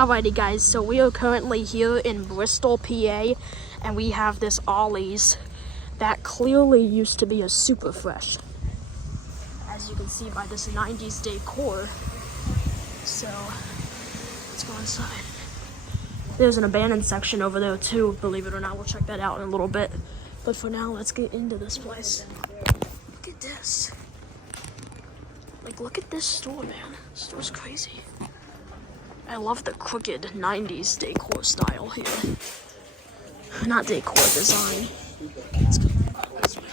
Alrighty guys, so we are currently here in Bristol, PA, and we have this Ollie's that clearly used to be a Superfresh, as you can see by this 90s decor. So let's go inside. There's an abandoned section over there too, believe it or not. We'll check that out in a little bit, but for now let's get into this place. Look at this. Like, look at this store, man. This store's crazy. I love the crooked 90s decor style here. Not decor, design. Let's go this way.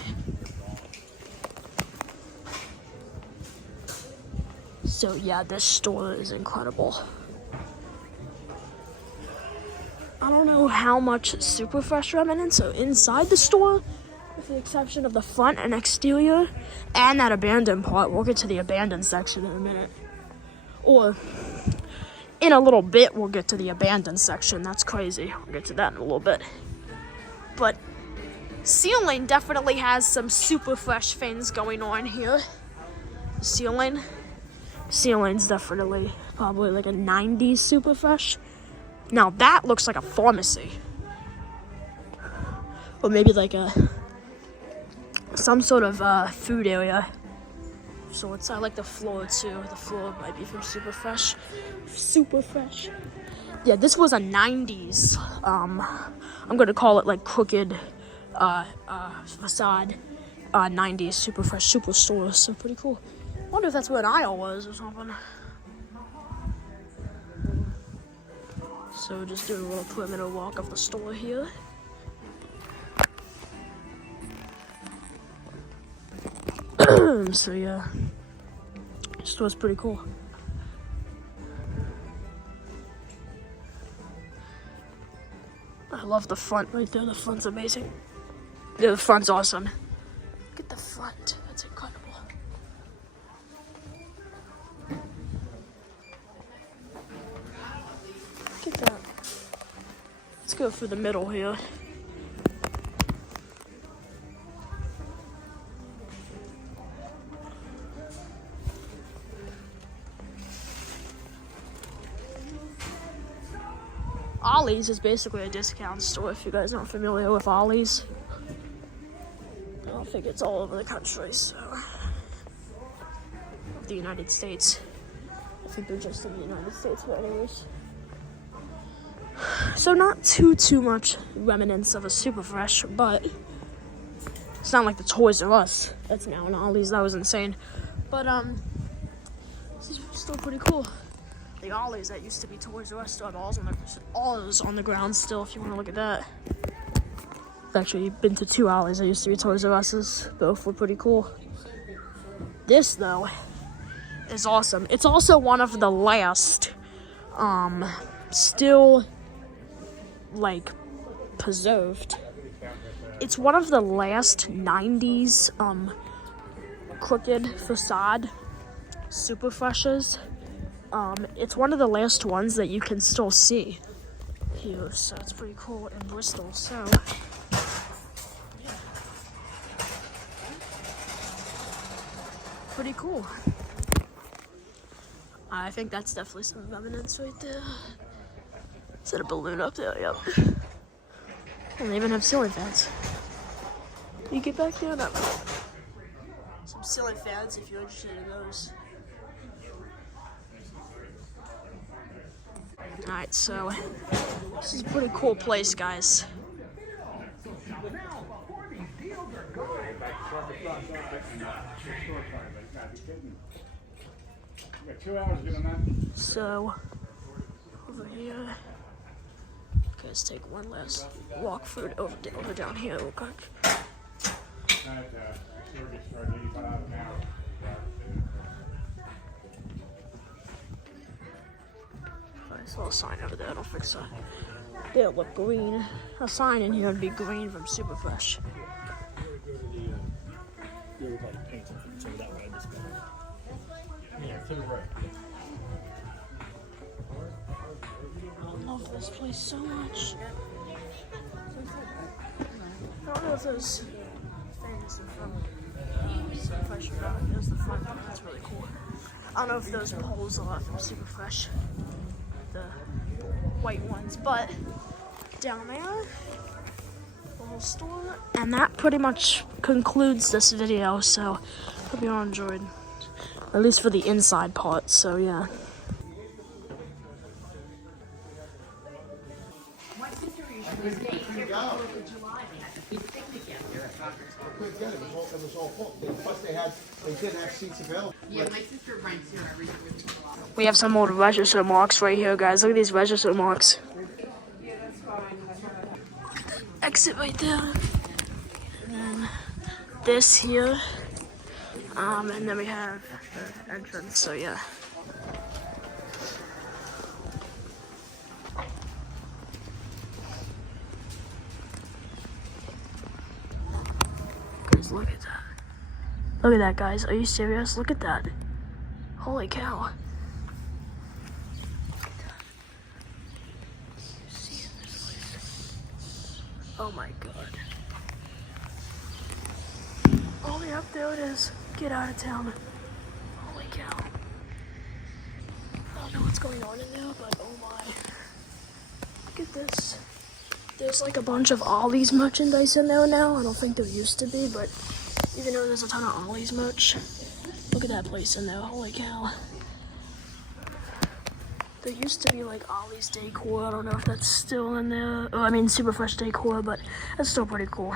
So yeah, this store is incredible. I don't know how much Superfresh remnants are inside the store, with the exception of the front and exterior, and that abandoned part. We'll get to the abandoned section in a minute. Or in a little bit, we'll get to the abandoned section. That's crazy. We'll get to that in a little bit. But ceiling definitely has some Superfresh things going on here. Ceiling's definitely probably like a 90s Superfresh. Now that looks like a pharmacy. Or maybe like some sort of food area. So it's like the floor too. The floor might be from Superfresh. Superfresh. Yeah, this was a 90s. I'm gonna call it like crooked facade. 90s Superfresh Superstore. So pretty cool. I wonder if that's where an aisle was or something. So just doing a little perimeter walk of the store here. So yeah, this store's pretty cool. I love the front right there. The front's amazing. Yeah, the front's awesome. Look at the front. That's incredible. Look at that. Let's go through the middle here. Ollie's is basically a discount store if you guys aren't familiar with Ollie's. I don't think it's all over the country, so. The United States. I think they're just in the United States, but anyways. So not too much remnants of a Superfresh, but it's not like the Toys R Us that's now in Ollie's. That was insane. But this is still pretty cool. The Ollies that used to be Toys R Us still have Ollies on the ground still, if you want to look at that. I've actually been to two Ollies that used to be Toys R Us's. Both were pretty cool. This, though, is awesome. It's also one of the last, still, like, preserved. It's one of the last 90s, crooked facade Superfreshes. It's one of the last ones that you can still see here, so it's pretty cool in Bristol. So yeah, pretty cool. I think that's definitely some remnants right there. Is that a balloon up there? Yep. And they even have ceiling fans. You get back there? No. Some ceiling fans if you're interested in those. Alright, so this is a pretty cool place, guys. So, over here, let's take one last walk through over down here real quick. I saw a sign over there. I don't think so. They'll look green. A sign in here would be green from Superfresh. I love this place so much. I don't know if those things are from Superfresh or not. There's the front. That's really cool. I don't know if those poles are from Superfresh. The white ones, but down there, the whole store. And that pretty much concludes this video, so hope you all enjoyed. At least for the inside part, so yeah. We have some old register marks right here, guys. Look at these register marks. Exit right there. And then this here. And then we have the entrance, so yeah. Guys, look at that. Look at that, guys. Are you serious? Look at that. Holy cow. Oh my god. Oh, yep, there it is. Get out of town. Holy cow. I don't know what's going on in there, but oh my. Look at this. There's like a bunch of Ollie's merchandise in there now. I don't think there used to be, but even though there's a ton of Ollie's merch, look at that place in there. Holy cow. There used to be like Ollie's decor. I don't know if that's still in there. Oh, I mean Superfresh decor, but that's still pretty cool.